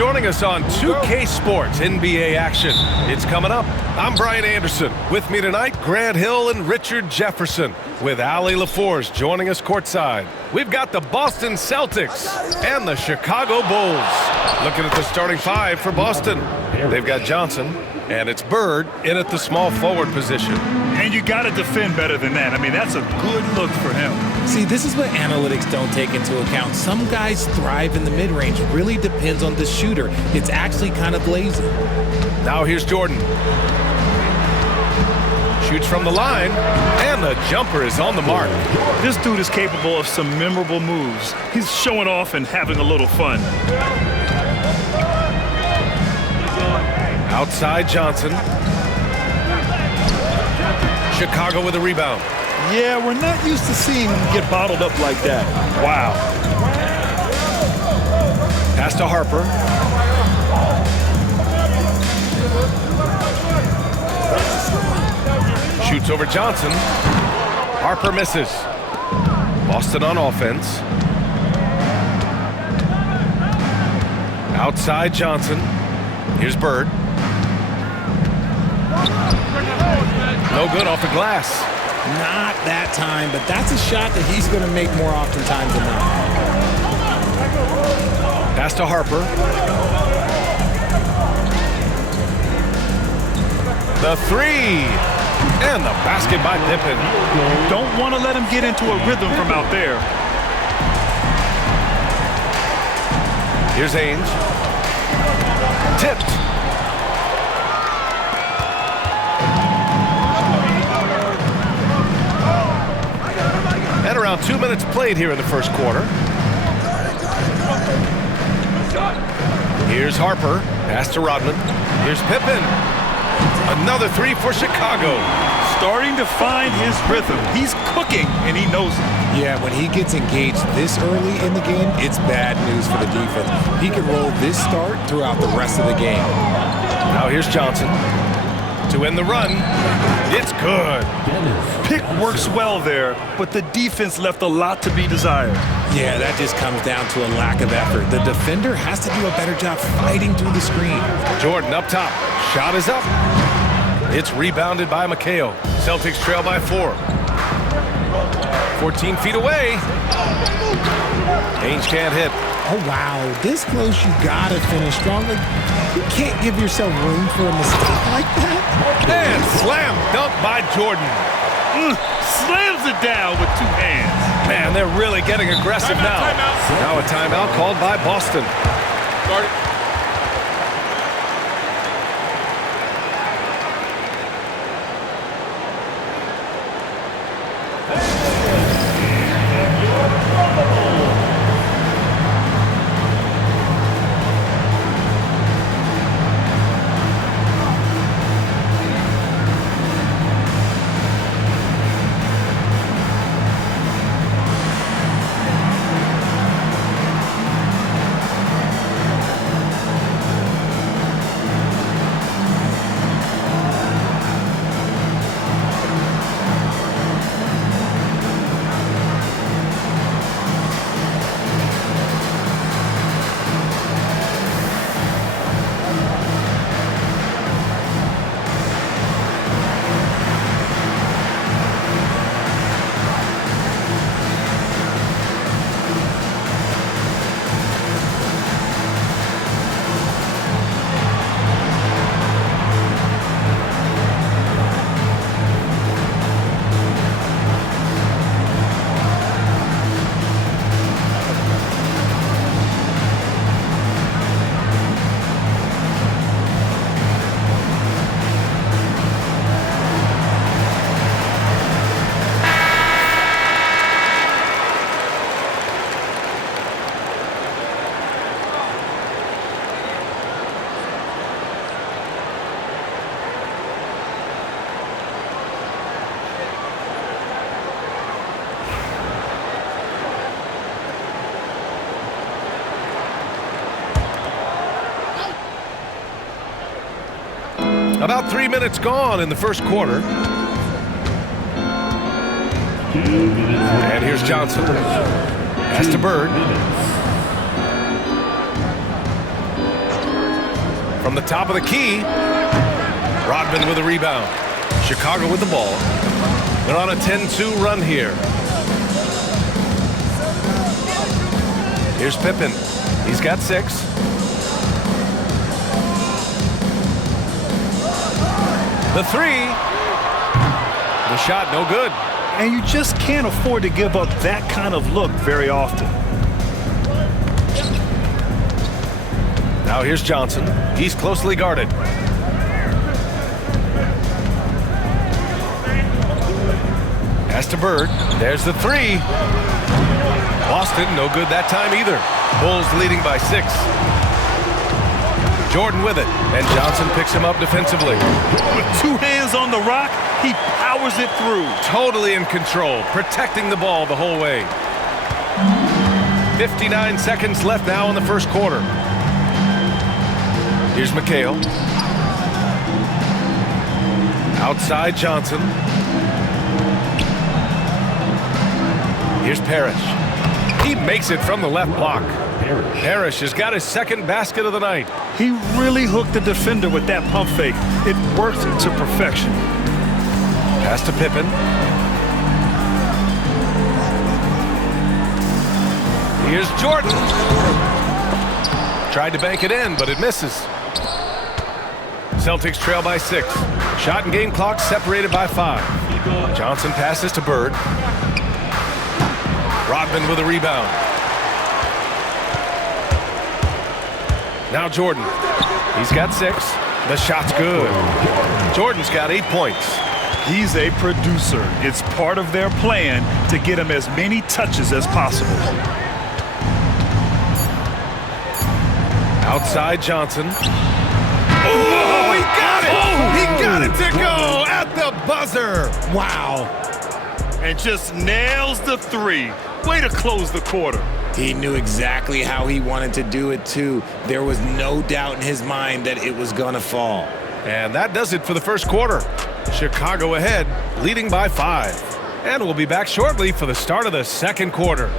joining us on 2K Sports NBA action. It's coming up. I'm Brian Anderson. With me tonight, Grant Hill and Richard Jefferson, with Allie LaForce joining us courtside. We've got the Boston Celtics and the Chicago Bulls. Looking at the starting five for Boston. They've got Johnson, and it's Bird in at the small forward position. And you got to defend better than that. I mean, that's a good look for him. See, this is what analytics don't take into account. Some guys thrive in the mid-range. Really depends on the shooter. It's actually kind of lazy. Now here's Jordan. Shoots from the line, and the jumper is on the mark. This dude is capable of some memorable moves. He's showing off and having a little fun. Outside Johnson. Chicago with a rebound. Yeah, we're not used to seeing him get bottled up like that. Wow. Pass to Harper. Shoots over Johnson. Harper misses. Boston on offense. Outside Johnson. Here's Bird. No good off the glass. Not that time, but that's a shot that he's going to make more oftentimes than not. Pass to Harper. The three. And the basket by Pippen. Don't want to let him get into a rhythm from out there. Here's Ainge. Tipped. And around 2 minutes played here in the first quarter. Here's Harper. Pass to Rodman. Here's Pippen. Another three for Chicago. Starting to find his rhythm. He's cooking, and he knows it. Yeah, when he gets engaged this early in the game, it's bad news for the defense. He can roll this start throughout the rest of the game. Now here's Johnson. To end the run. It's good. Pick works well there, but the defense left a lot to be desired. Yeah, that just comes down to a lack of effort. The defender has to do a better job fighting through the screen. Jordan up top. Shot is up. It's rebounded by McHale. Celtics trail by 4. 14 feet away. Ainge can't hit. Oh, wow. This close, you got to finish strong. You can't give yourself room for a mistake like that. And slam dunk by Jordan. Slams it down with 2 hands. Man, they're really getting aggressive now. Now a timeout called by Boston. Start it. About 3 minutes gone in the first quarter. And here's Johnson. Pass to Bird. From the top of the key, Rodman with a rebound. Chicago with the ball. They're on a 10-2 run here. Here's Pippen. He's got 6. The 3. The shot, no good. And you just can't afford to give up that kind of look very often. Now here's Johnson. He's closely guarded. Pass to Bird. There's the 3. Boston, no good that time either. Bulls leading by 6. Jordan with it, and Johnson picks him up defensively. With 2 hands on the rock, he powers it through. Totally in control, protecting the ball the whole way. 59 seconds left now in the first quarter. Here's McHale. Outside Johnson. Here's Parrish. He makes it from the left block. Parrish has got his second basket of the night. He really hooked the defender with that pump fake. It worked to perfection. Pass to Pippen. Here's Jordan. Tried to bank it in, but it misses. Celtics trail by 6. Shot and game clock separated by 5. Johnson passes to Bird. Rodman with a rebound. Now Jordan. He's got 6. The shot's good. Jordan's got 8 points. He's a producer. It's part of their plan to get him as many touches as possible. Outside Johnson. Oh, he got it! Oh, he got it to go at the buzzer. Wow. And just nails the 3. Way to close the quarter. He knew exactly how he wanted to do it, too. There was no doubt in his mind that it was going to fall. And that does it for the first quarter. Chicago ahead, leading by 5. And we'll be back shortly for the start of the second quarter.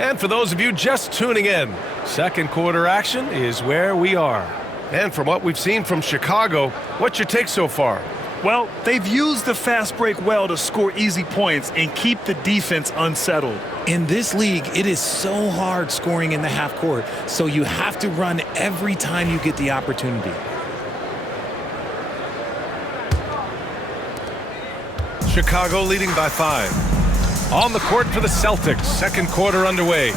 And for those of you just tuning in, second quarter action is where we are. And from what we've seen from Chicago, what's your take so far? Well, they've used the fast break well to score easy points and keep the defense unsettled. In this league, it is so hard scoring in the half court, so you have to run every time you get the opportunity. Chicago leading by 5. On the court for the Celtics, second quarter underway.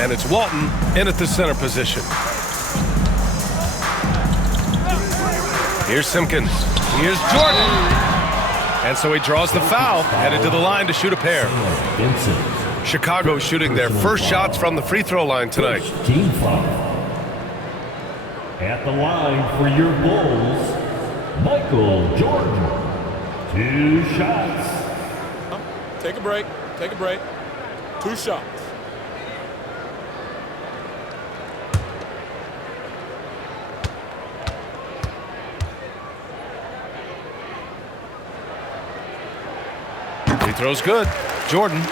And it's Walton in at the center position. Here's Simpkins. Here's Jordan. And so he draws the foul, headed to the line to shoot a pair. Chicago shooting their first shots from the free throw line tonight. Team foul. At the line for your Bulls, Michael Jordan. 2 shots. Take a break. Take a break. 2 shots. Free throw's good. Jordan.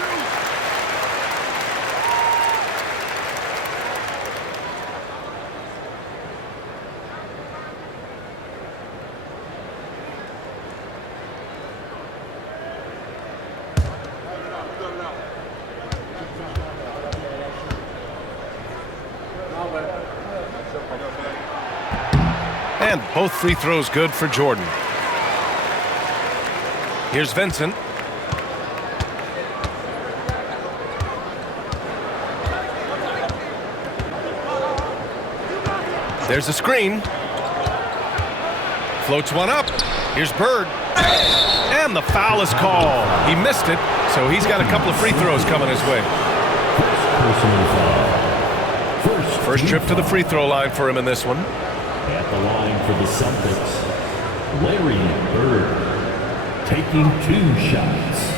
And both free throws good for Jordan. Here's Vincent. There's a screen. Floats one up. Here's Bird. And the foul is called. He missed it, so he's got a couple of free throws coming his way. First trip to the free throw line for him in this one. At the line for the Celtics, Larry Bird, taking 2 shots.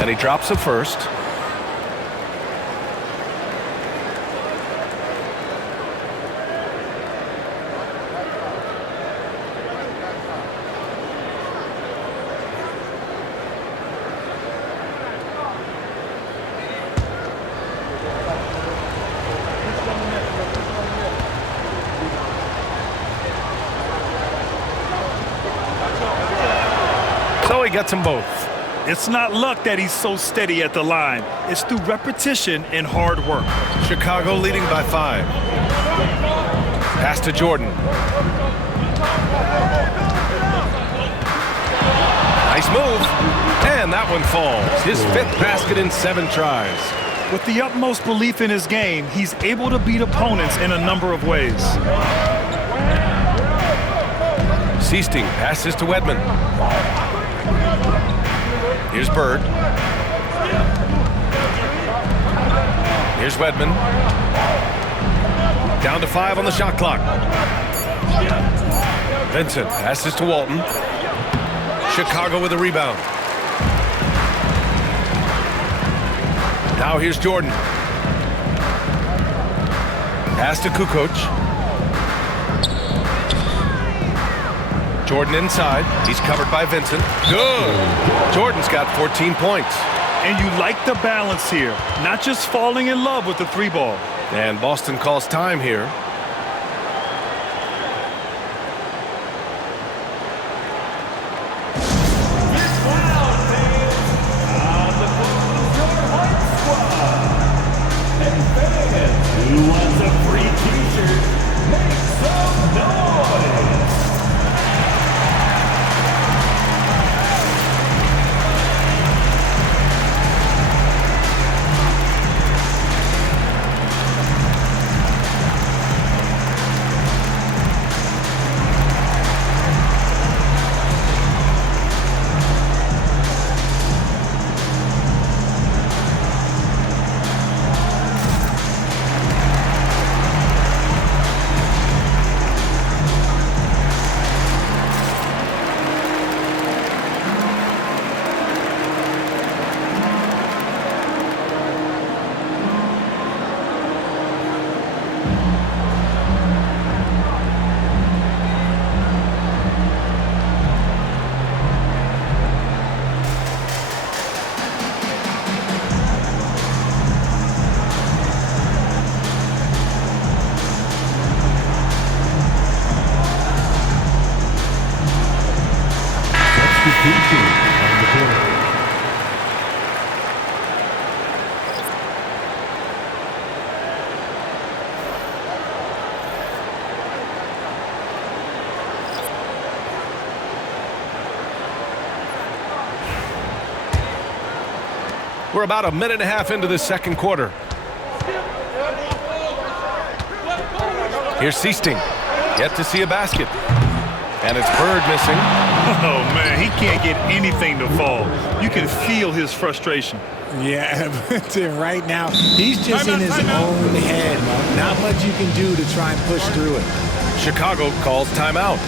And he drops a first. So he gets them both. It's not luck that he's so steady at the line. It's through repetition and hard work. Chicago leading by 5. Pass to Jordan. Nice move. And that one falls. His 5th basket in 7 tries. With the utmost belief in his game, he's able to beat opponents in a number of ways. Seasting passes to Wedman. Here's Bird. Here's Wedman. Down to 5 on the shot clock. Vincent passes to Walton. Chicago with a rebound. Now here's Jordan. Pass to Kukoc. Jordan inside. He's covered by Vincent. Good. Jordan's got 14 points. And you like the balance here, not just falling in love with the 3-ball. And Boston calls time here. Who wants a free t-shirt? Make some noise! We're about a minute and a half into the second quarter. Here's Seasting. Yet to see a basket. And it's Bird missing. Oh, man, he can't get anything to fall. You can feel his frustration. Yeah, but right now, he's just in his own head. Not much you can do to try and push through it. Chicago calls timeout.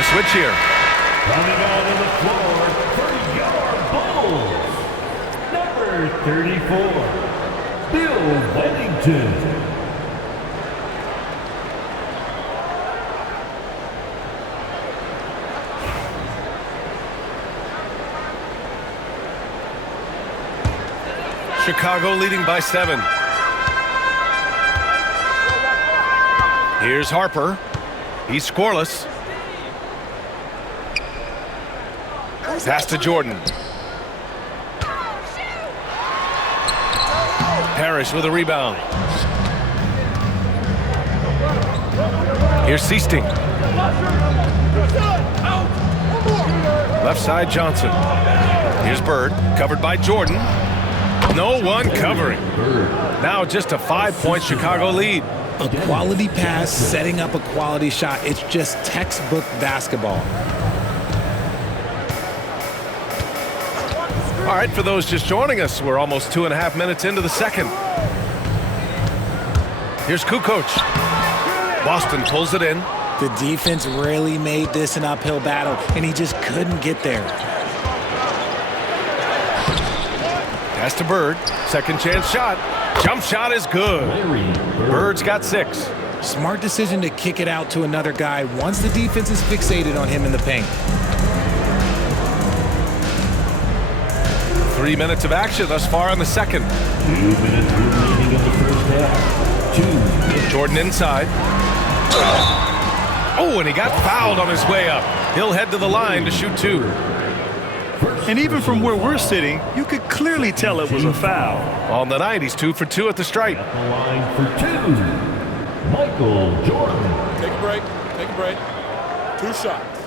a switch here. Coming out of the floor for your Bulls, number 34, Bill Wennington. Chicago leading by 7. Here's Harper. He's scoreless. Pass to Jordan. Parrish with a rebound. Here's Seasting. Left side Johnson. Here's Bird, covered by Jordan. No one covering. Now just a 5-point Chicago lead. A quality pass, setting up a quality shot. It's just textbook basketball. All right, for those just joining us, we're almost 2.5 minutes into the second. Here's Kukoc. Boston pulls it in. The defense really made this an uphill battle, and he just couldn't get there. Pass to Bird. Second chance shot. Jump shot is good. Bird's got 6. Smart decision to kick it out to another guy once the defense is fixated on him in the paint. 3 minutes of action thus far in the second. 2 minutes remaining in the first half. 2 minutes. Jordan inside. Oh, and he got fouled on his way up. He'll head to the line to shoot 2. And even from where we're sitting, you could clearly tell it was a foul. On the night, he's 2 for 2 at the stripe. At the line for 2, Michael Jordan. Take a break. Take a break. 2 shots.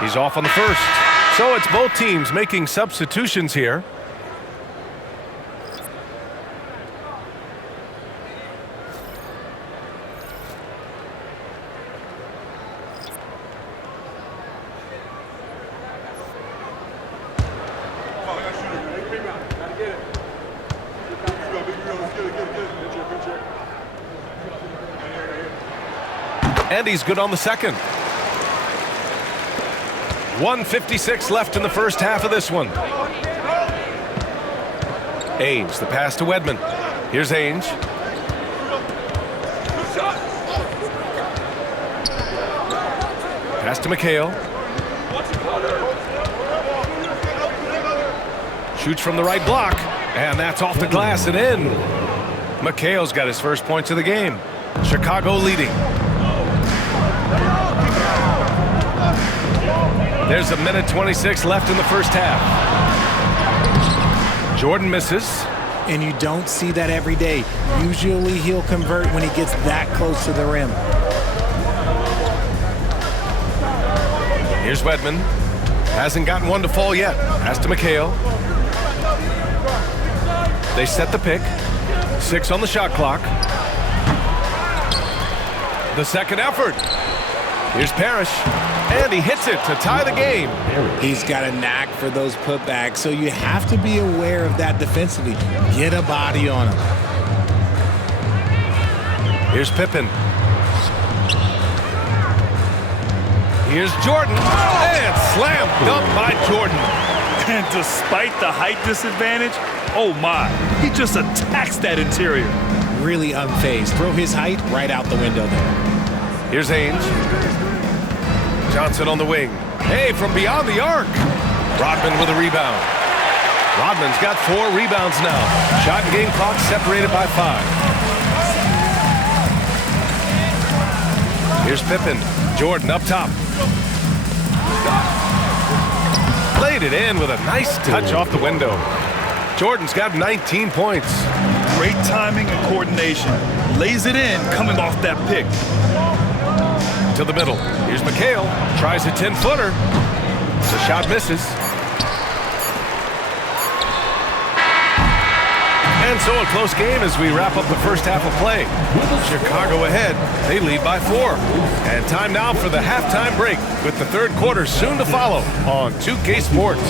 He's off on the first. So it's both teams making substitutions here. And he's good on the second. 1:56 left in the first half of this one. Ainge, the pass to Wedman. Here's Ainge. Pass to McHale. Shoots from the right block, and that's off the glass and in. McHale's got his first points of the game. Chicago leading. There's a minute 26 left in the first half. Jordan misses. And you don't see that every day. Usually he'll convert when he gets that close to the rim. Here's Wedman. Hasn't gotten one to fall yet. Pass to McHale. They set the pick. 6 on the shot clock. The second effort. Here's Parrish. And he hits it to tie the game. He's got a knack for those putbacks, so you have to be aware of that defensively. Get a body on him. Here's Pippen. Here's Jordan. And slam dunk by Jordan. And despite the height disadvantage, oh my, he just attacks that interior. Really unfazed. Throw his height right out the window there. Here's Ainge. Johnson on the wing. Hey, from beyond the arc. Rodman with a rebound. Rodman's got 4 rebounds now. Shot and game clock separated by 5. Here's Pippen. Jordan up top. Laid it in with a nice touch off the window. Jordan's got 19 points. Great timing and coordination. Lays it in coming off that pick. To the middle. Here's McHale. Tries a 10-footer. The shot misses. And so a close game as we wrap up the first half of play. Chicago ahead. They lead by 4. And time now for the halftime break with the third quarter soon to follow on 2K Sports.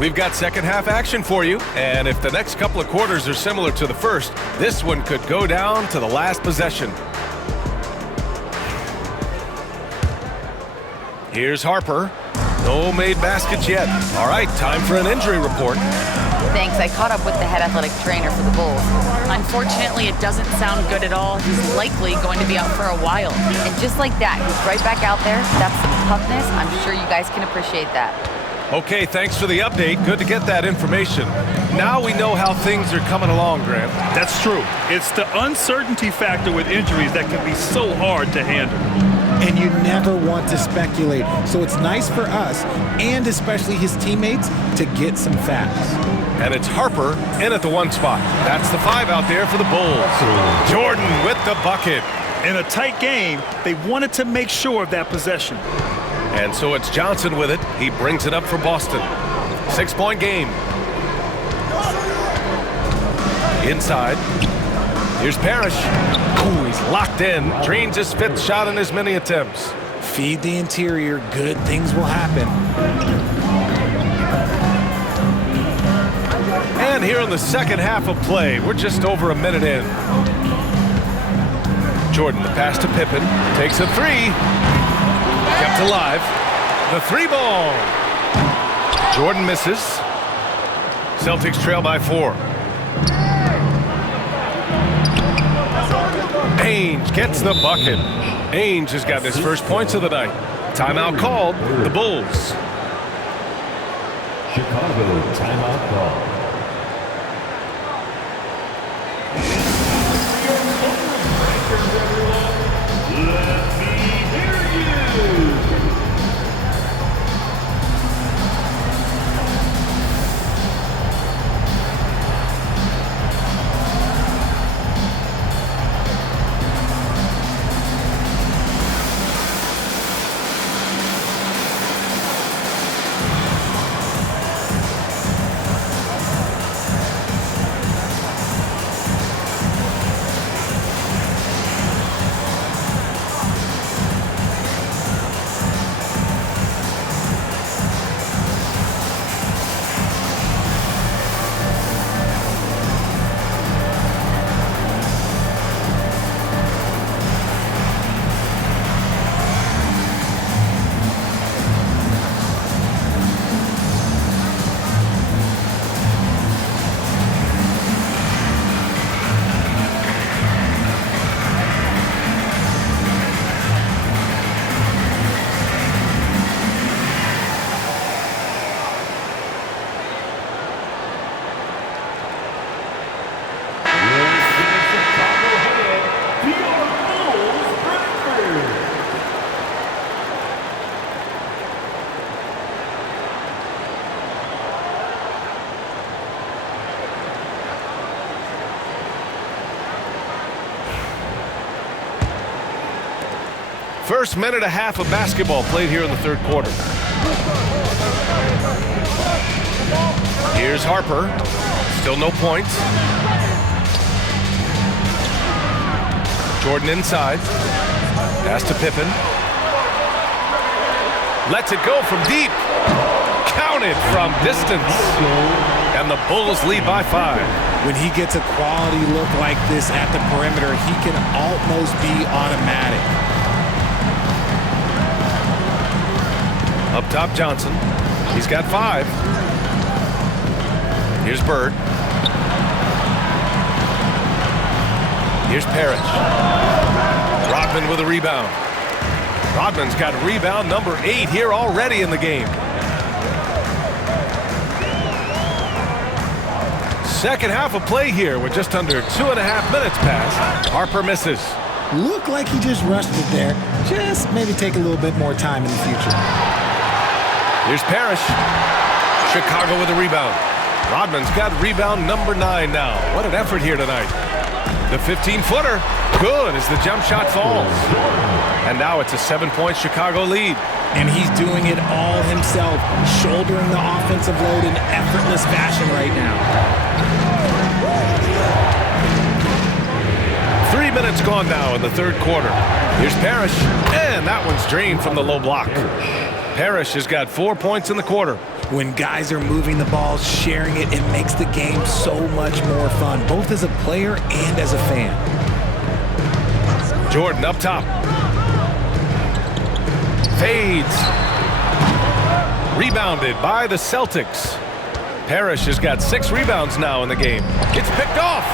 We've got second half action for you, and if the next couple of quarters are similar to the first, this one could go down to the last possession. Here's Harper. No made baskets yet. All right, time for an injury report. Thanks. I caught up with the head athletic trainer for the Bulls. Unfortunately, it doesn't sound good at all. He's likely going to be out for a while. And just like that, he's right back out there. That's some toughness. I'm sure you guys can appreciate that. Okay, thanks for the update. Good to get that information. Now we know how things are coming along, Grant. That's true. It's the uncertainty factor with injuries that can be so hard to handle. And you never want to speculate. So it's nice for us, and especially his teammates, to get some facts. And it's Harper in at the 1 spot. That's the 5 out there for the Bulls. Jordan with the bucket. In a tight game, they wanted to make sure of that possession. And so it's Johnson with it. He brings it up for Boston. 6-point game. Inside. Here's Parrish. Ooh, he's locked in. Drains his 5th shot in his many attempts. Feed the interior. Good things will happen. And here in the second half of play, we're just over a minute in. Jordan, the pass to Pippen. Takes a 3. Kept alive. The 3-ball. Jordan misses. Celtics trail by 4. Ainge gets the bucket. Ainge has gotten his first points of the night. Timeout called. The Bulls. Chicago timeout call. Let me hear you. First minute and a half of basketball played here in the third quarter. Here's Harper. Still no points. Jordan inside. Pass to Pippen. Lets it go from deep. Counted from distance. And the Bulls lead by 5. When he gets a quality look like this at the perimeter, he can almost be automatic. Up top, Johnson. He's got 5. Here's Bird. Here's Parrish. Rodman with a rebound. Rodman's got rebound number 8 here already in the game. Second half of play here with just under 2.5 minutes passed. Harper misses. Looked like he just rushed it there. Just maybe take a little bit more time in the future. Here's Parrish. Chicago with a rebound. Rodman's got rebound number 9 now. What an effort here tonight. The 15-footer. Good as the jump shot falls. And now it's a 7-point Chicago lead. And he's doing it all himself, shouldering the offensive load in effortless fashion right now. 3 minutes gone now in the third quarter. Here's Parrish. And that one's drained from the low block. Parrish has got 4 points in the quarter. When guys are moving the ball, sharing it, it makes the game so much more fun, both as a player and as a fan. Jordan up top. Fades. Rebounded by the Celtics. Parrish has got 6 rebounds now in the game. It's picked off.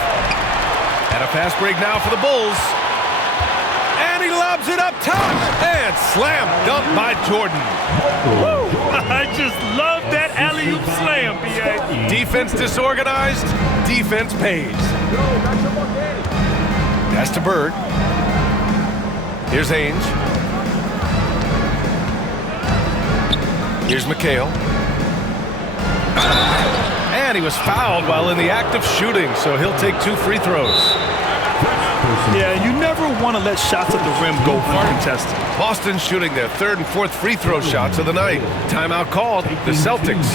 And a fast break now for the Bulls. And he lobs it up top. And slam dunk by Jordan. Woo! I just love that alley-oop slam, B.A. Defense disorganized. Defense pays. Pass to Bird. Here's Ainge. Here's McHale. And he was fouled while in the act of shooting, so he'll take 2 free throws. Yeah, you never want to let shots at the rim go uncontested. Boston shooting their 3rd and 4th free throw shots of the night. Timeout called. The Celtics.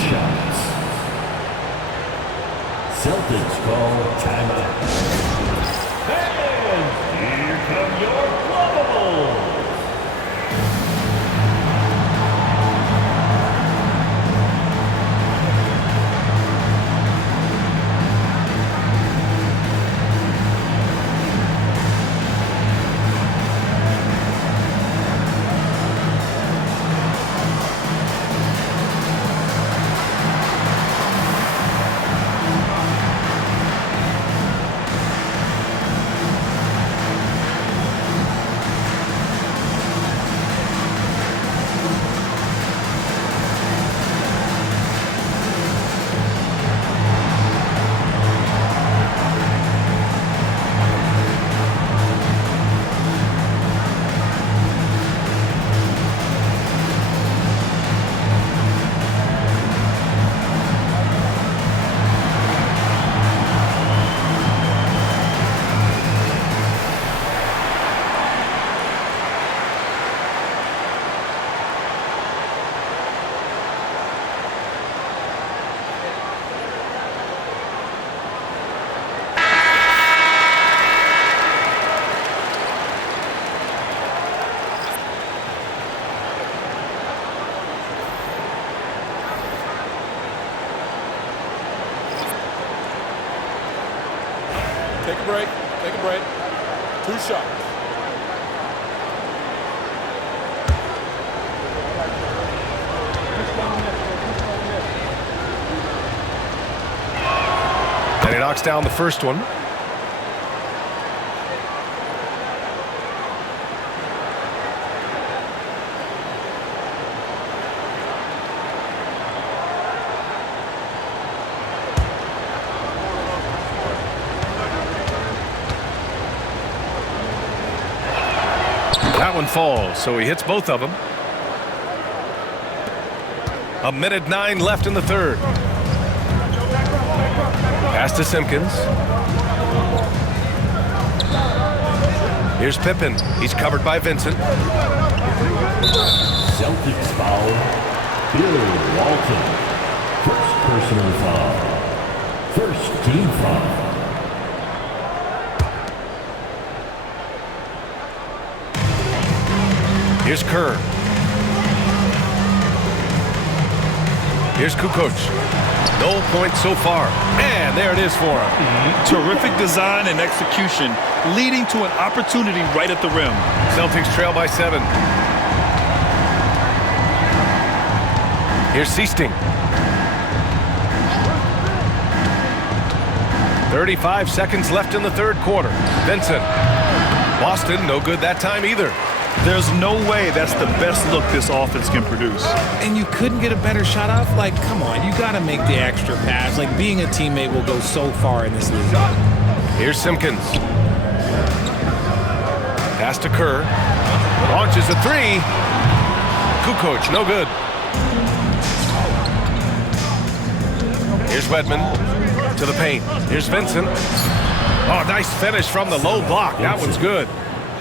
Celtics call timeout. And here come your Globals. Take a break. Take a break. 2 shots. And he knocks down the first one. That one falls, so he hits both of them. 1:09 left in the 3rd. Pass to Simpkins. Here's Pippen. He's covered by Vincent. Celtics foul. Bill Walton. First personal foul. First team foul. Here's Kerr. Here's Kukoc. No points so far. And there it is for him. Terrific design and execution, leading to an opportunity right at the rim. Celtics trail by 7. Here's Seasting. 35 seconds left in the 3rd quarter. Vincent. Boston, no good that time either. There's no way that's the best look this offense can produce. And you couldn't get a better shot off? Like, come on, you got to make the extra pass. Like, being a teammate will go so far in this league. Here's Simpkins. Pass to Kerr. Launches a 3. Kukoc, no good. Here's Wedman to the paint. Here's Vincent. Oh, nice finish from the low block. That one's good.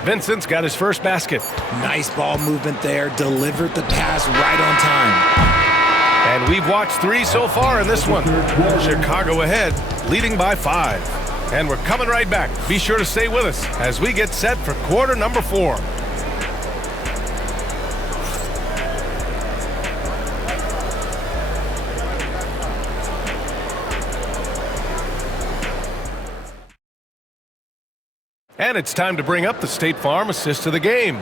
Vincent's got his first basket. Nice ball movement there. Delivered the pass right on time. And we've watched 3 so far in this one. Chicago ahead, leading by 5. And we're coming right back. Be sure to stay with us as we get set for quarter number 4. And it's time to bring up the State Farm assist of the game.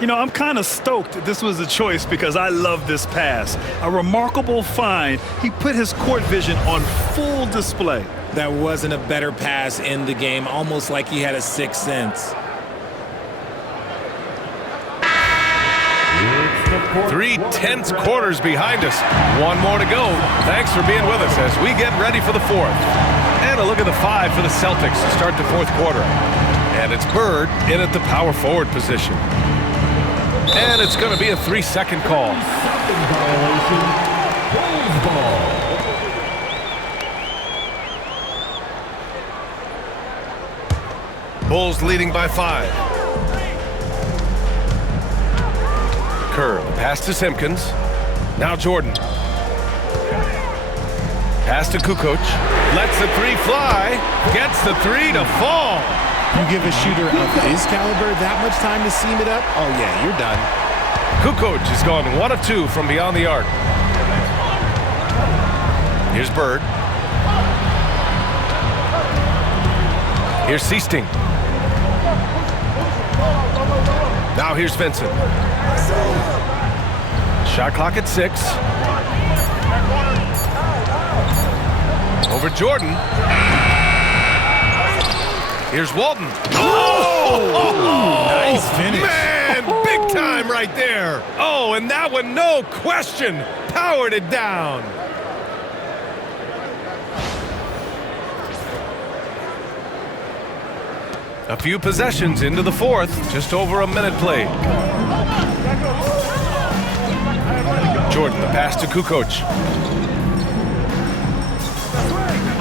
You know, I'm kind of stoked this was a choice because I love this pass. A remarkable find. He put his court vision on full display. That wasn't a better pass in the game, almost like he had a sixth sense. 3 tense quarters behind us. One more to go. Thanks for being with us as we get ready for the fourth. And a look at the 5 for the Celtics to start the fourth quarter. And it's Bird in at the power forward position. And it's going to be a 3-second call. Second violation, Bulls ball. Bulls leading by 5. Curve, pass to Simpkins. Now Jordan. Pass to Kukoc. Lets the 3 fly. Gets the 3 to fall. You give a shooter of his caliber that much time to seam it up, oh yeah, you're done. Kukoc has gone 1 of 2 from beyond the arc. Here's Bird. Here's Seasting. Now here's Vincent. Shot clock at 6. Over Jordan. Here's Walton. Oh! Nice finish. Man, big time right there. Oh, and that one, no question, powered it down. A few possessions into the fourth, just over a minute played. Jordan, the pass to Kukoc.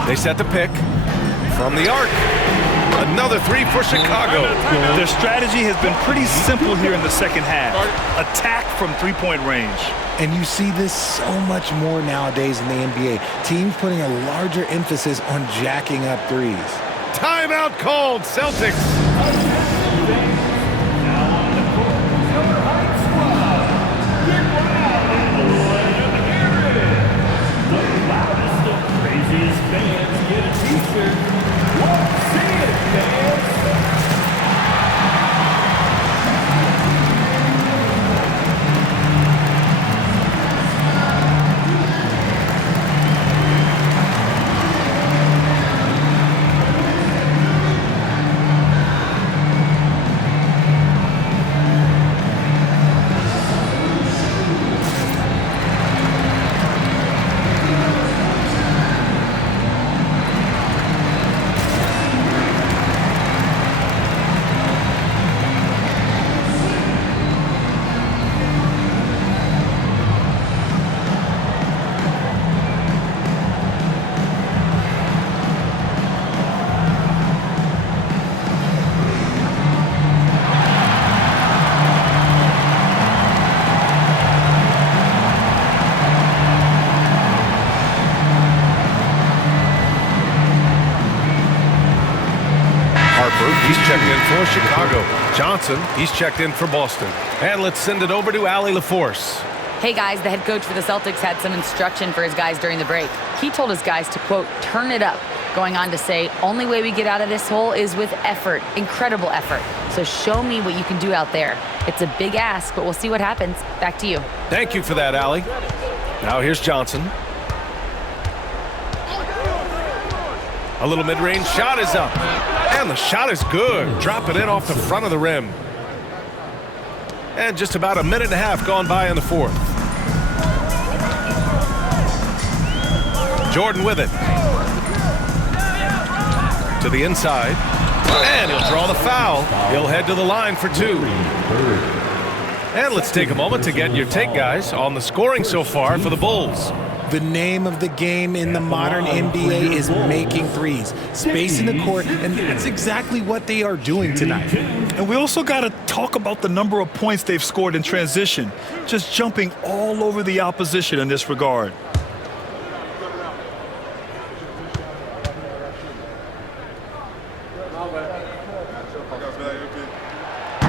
They set the pick from the arc. Another 3 for Chicago. Their strategy has been pretty simple here in the second half. Attack from three-point range. And you see this so much more nowadays in the NBA. Teams putting a larger emphasis on jacking up threes. Timeout called, Celtics. Craziest fans get a t-shirt. Let's see it, fans. He's checked in for Chicago. Johnson, he's checked in for Boston. And let's send it over to Allie LaForce. Hey guys, the head coach for the Celtics had some instruction for his guys during the break. He told his guys to, quote, turn it up, going on to say, only way we get out of this hole is with effort, incredible effort. So show me what you can do out there. It's a big ask, but we'll see what happens. Back to you. Thank you for that, Allie. Now here's Johnson. A little mid-range shot is up. And the shot is good. Drop it in off the front of the rim. And just about a minute and a half gone by in the fourth. Jordan with it. To the inside. And he'll draw the foul. He'll head to the line for 2. And let's take a moment to get your take, guys, on the scoring so far for the Bulls. The name of the game in the modern NBA is making threes, spacing the court, and that's exactly what they are doing tonight. And we also got to talk about the number of points they've scored in transition, just jumping all over the opposition in this regard.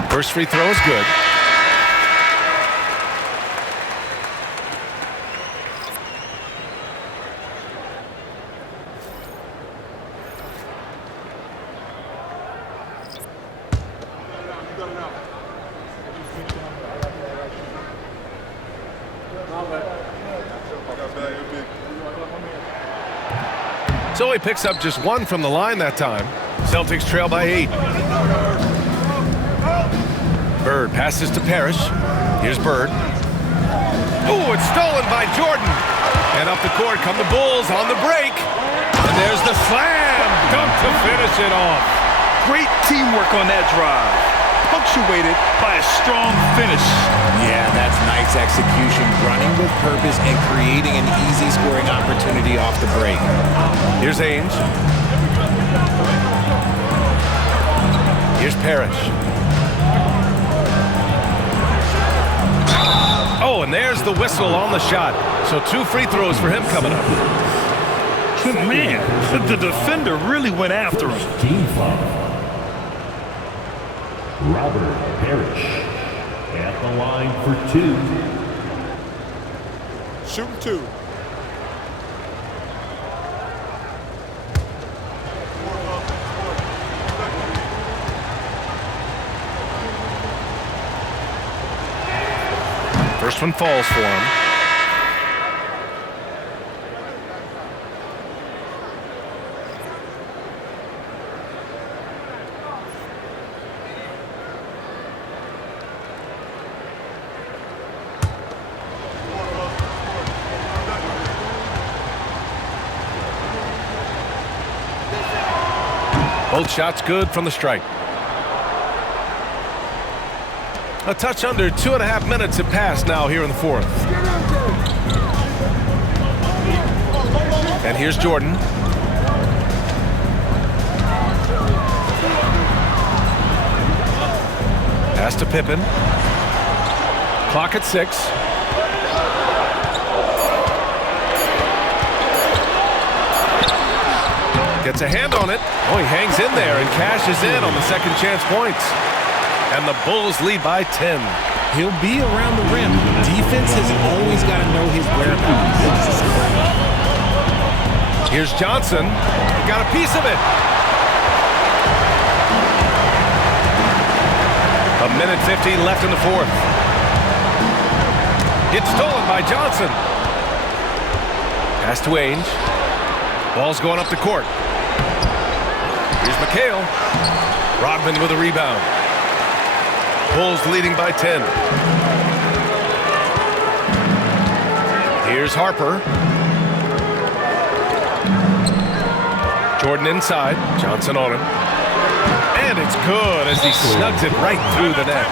First free throw is good. So he picks up just one from the line that time. Celtics trail by 8. Bird passes to Parrish. Here's Bird. Oh, it's stolen by Jordan. And up the court come the Bulls on the break. And there's the slam dunk to finish it off. Great teamwork on that drive, punctuated by a strong finish. Yeah, that's nice execution, running with purpose and creating an easy scoring opportunity off the break. Here's Ainge. Here's Parrish. Oh, and there's the whistle on the shot. So 2 free throws for him coming up. Man, the defender really went after him. Team foul. Robert Parrish at the line for 2. Shooting 2. First one falls for him. Both shots good from the stripe. A touch under 2.5 minutes have passed now here in the fourth. And here's Jordan. Pass to Pippen. Clock at 6. Gets a hand on it. Oh, he hangs in there and cashes in on the second chance points. And the Bulls lead by 10. He'll be around the rim. Defense has always got to know his whereabouts. Here's Johnson. He got a piece of it. A minute 15 left in the fourth. It's stolen by Johnson. Pass to Ainge. Ball's going up the court. Here's McHale. Rodman with a rebound. Bulls leading by 10. Here's Harper. Jordan inside. Johnson on him. And it's good as he snugs it right through the net.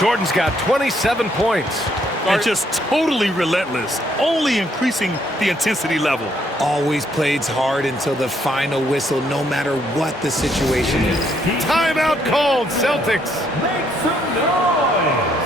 Jordan's got 27 points. And just totally relentless, only increasing the intensity level. Always plays hard until the final whistle, no matter what the situation is. Timeout called, Celtics. Make some noise.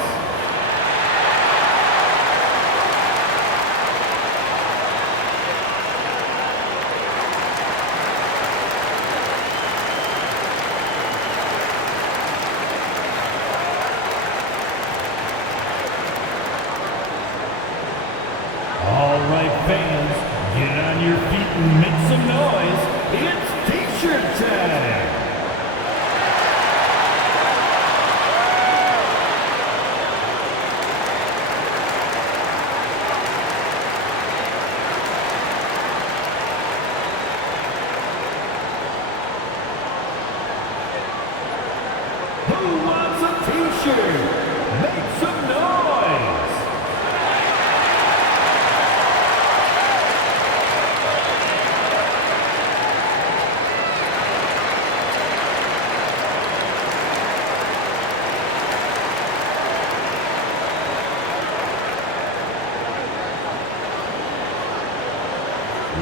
All right, fans, get on your feet and make some noise. It's T-shirt time. Who wants a T-shirt? Make some noise.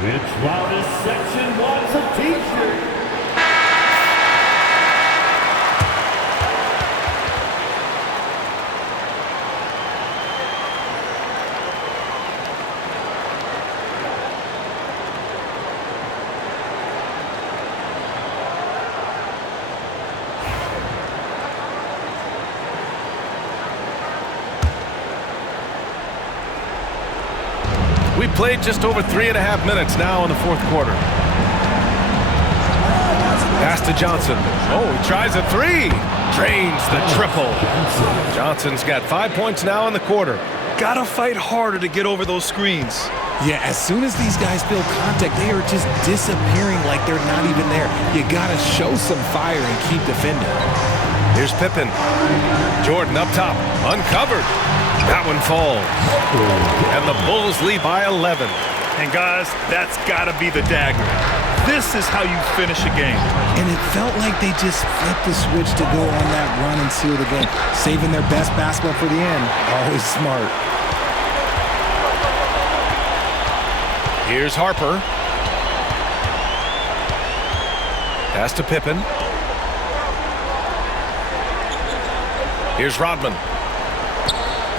Which loudest section wants a T-shirt? We played just over 3.5 minutes now in the fourth quarter. Pass to Johnson. Oh, he tries a 3. Drains the triple. Johnson's got 5 points now in the quarter. gotta fight harder to get over those screens. Yeah, as soon as these guys feel contact, they are just disappearing like they're not even there. You gotta show some fire and keep defending. Here's Pippen. Jordan up top, uncovered. That one falls. And the Bulls lead by 11. And guys, that's gotta be the dagger. This is how you finish a game. And it felt like they just flipped the switch to go on that run and seal the game, saving their best basketball for the end. Always smart. Here's Harper. Pass to Pippen. Here's Rodman.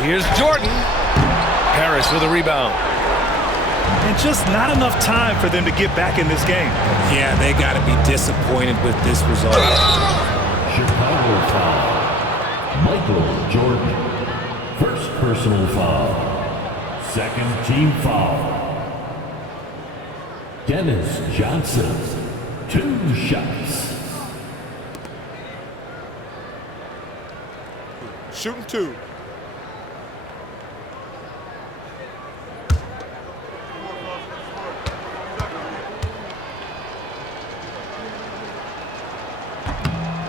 Here's Jordan. Harris with a rebound. And just not enough time for them to get back in this game. Yeah, they got to be disappointed with this result. Chicago foul. Michael Jordan. First personal foul. Second team foul. Dennis Johnson. 2 shots. Shooting 2.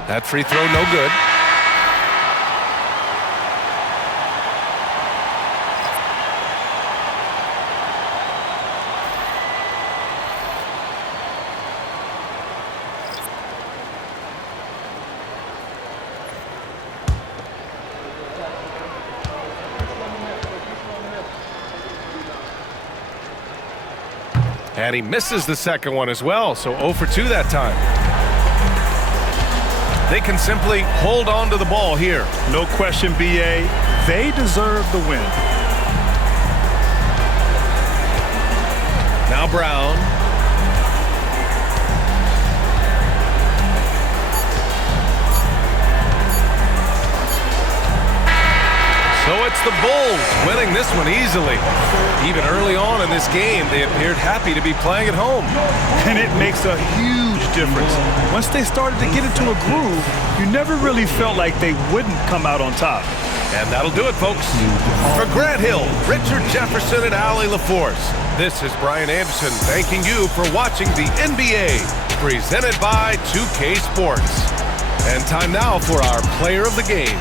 That free throw no good. And he misses the second one as well, so 0 for 2 that time. They can simply hold on to the ball here. No question, BA. They deserve the win. Now Brown. So it's the Bulls winning this one easily. Even early on in this game, they appeared happy to be playing at home. And it makes a huge difference. Once they started to get into a groove, you never really felt like they wouldn't come out on top. And that'll do it, folks. For Grant Hill, Richard Jefferson, and Allie LaForce, this is Brian Anderson thanking you for watching the NBA, presented by 2K Sports. And time now for our player of the game.